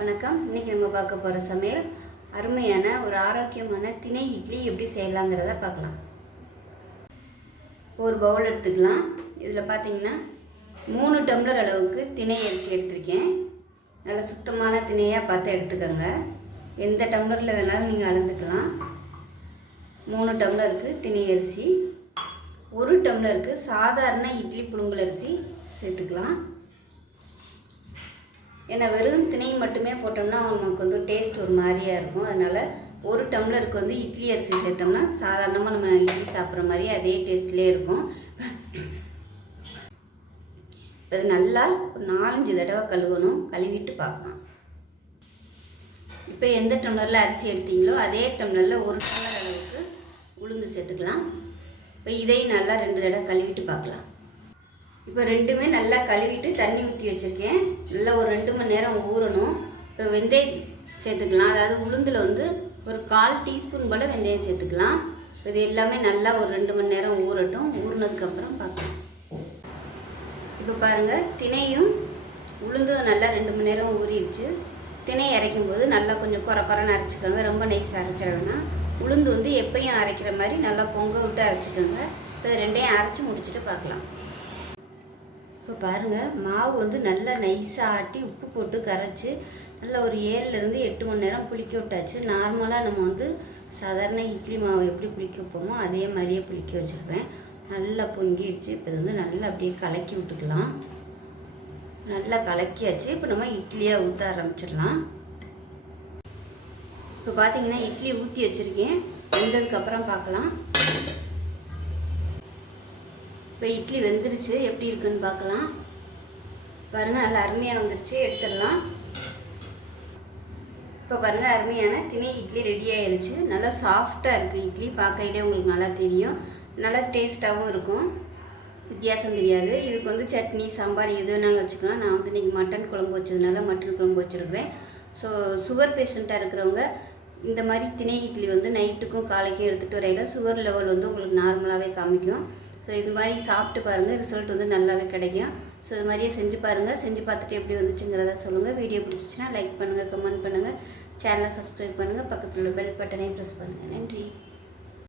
வணக்கம். இன்றைக்கி நம்ம பார்க்க போகிற சமையல் அருமையான ஒரு ஆரோக்கியமான திணை இட்லி எப்படி செய்யலாங்கிறத பார்க்கலாம். ஒரு பவுல் எடுத்துக்கலாம். இதில் பார்த்திங்கன்னா 3 டம்ளர் அளவுக்கு திணை அரிசி எடுத்திருக்கேன். நல்லா சுத்தமான திணையாக பார்த்து எடுத்துக்கோங்க. எந்த டம்ளரில் வேணாலும் நீங்கள் அளந்துக்கலாம். 3 டம்ளருக்கு திணை அரிசி, 1 டம்ளருக்கு சாதாரண இட்லி புழுங்கல் அரிசி சேர்த்துக்கலாம். ஏன்னா வெறும் திணை மட்டுமே போட்டோம்னா நமக்கு வந்து டேஸ்ட் ஒரு மாதிரியாக இருக்கும். அதனால் 1 டம்ளருக்கு வந்து இட்லி அரிசி சேர்த்தோம்னா சாதாரணமாக நம்ம இட்லி சாப்பிட்ற மாதிரி அதே டேஸ்ட்லேயே இருக்கும். இப்போ இது நல்லா ஒரு 4-5 தடவை கழுவணும். கழுவிட்டு பார்க்கலாம். இப்போ எந்த டம்ளரில் அரிசி எடுத்தீங்களோ அதே டம்ளரில் 1 டம்ளர் அளவுக்கு உளுந்து சேர்த்துக்கலாம். இப்போ இதையும் நல்லா 2 தடவை கழுவிட்டு பார்க்கலாம். இப்போ ரெண்டுமே நல்லா கழுவிட்டு தண்ணி ஊற்றி வச்சுருக்கேன். நல்லா ஒரு 2 மணி நேரம் ஊறணும். இப்போ வெந்தயம் சேர்த்துக்கலாம். அதாவது உளுந்தில் வந்து ஒரு 1/4 டீஸ்பூன் போல் வெந்தயம் சேர்த்துக்கலாம். இது எல்லாமே நல்லா ஒரு 2 மணி நேரம் ஊறட்டும். ஊறினதுக்கப்புறம் பார்க்கலாம். இப்போ பாருங்கள், திணையும் உளுந்தும் நல்லா 2 மணி நேரம் ஊறிடுச்சு. திணை அரைக்கும் போது நல்லா கொஞ்சம் குறைன்னு அரைச்சிக்கோங்க. ரொம்ப நைஸ் அரைச்சிட வேணாம். உளுந்து வந்து எப்பயும் அரைக்கிற மாதிரி நல்லா பொங்க விட்டு அரைச்சிக்கோங்க. இப்போ ரெண்டையும் அரைச்சி முடிச்சுட்டு பார்க்கலாம். இப்போ பாருங்கள், மாவு வந்து நல்லா நைஸாக ஆட்டி உப்பு போட்டு கரைச்சி நல்லா ஒரு 7லேருந்து 8 மணி நேரம் புளிக்க விட்டாச்சு. நார்மலாக நம்ம வந்து சாதாரண இட்லி மாவு எப்படி புளிக்க வைப்போமோ அதே மாதிரியே புளிக்க வச்சுருப்பேன். நல்லா பொங்கிடுச்சு. இப்போ இது வந்து நல்லா அப்படியே கலக்கி விட்டுக்கலாம். நல்லா கலக்கியாச்சு. இப்போ நம்ம இட்லியாக ஊற்ற ஆரம்பிச்சிடலாம். இப்போ பார்த்தீங்கன்னா இட்லி ஊற்றி வச்சுருக்கேன். வெந்ததுக்கப்புறம் பார்க்கலாம். இப்போ இட்லி வெந்துருச்சு. எப்படி இருக்குன்னு பார்க்கலாம். பாருங்கள், நல்லா அருமையாக வந்துருச்சு. எடுத்துடலாம். இப்போ பாருங்கள், அருமையான திணை இட்லி ரெடி ஆயிடுச்சு. நல்லா சாஃப்டாக இருக்குது இட்லி. பார்க்கையிலே உங்களுக்கு நல்லா தெரியும். நல்லா டேஸ்ட்டாகவும் இருக்கும். வித்தியாசம் தெரியாது. இதுக்கு வந்து சட்னி, சாம்பார் எது வேணாலும் வச்சுக்கலாம். நான் வந்து இன்றைக்கி மட்டன் குழம்பு வச்சதுனால மட்டன் குழம்பு வச்சுருக்கிறேன். ஸோ சுகர் பேஷண்ட்டாக இருக்கிறவங்க இந்த மாதிரி திணை இட்லி வந்து நைட்டுக்கும் காலைக்கும் எடுத்துகிட்டு வரையில் சுகர் லெவல் வந்து உங்களுக்கு நார்மலாகவே காமிக்கும். ஸோ இது மாதிரி சாப்பிட்டு பாருங்கள். ரிசல்ட் வந்து நல்லாவே கிடைக்கும். ஸோ இது மாதிரியே செஞ்சு பாருங்கள். செஞ்சு பார்த்துட்டு எப்படி வந்துச்சுங்கிறத சொல்லுங்கள். வீடியோ பிடிச்சிச்சின்னா லைக் பண்ணுங்கள், கமெண்ட் பண்ணுங்கள், சேனலை சப்ஸ்கிரைப் பண்ணுங்கள், பக்கத்தில் உள்ள பெல் பட்டனையும் ப்ரெஸ் பண்ணுங்கள். நன்றி.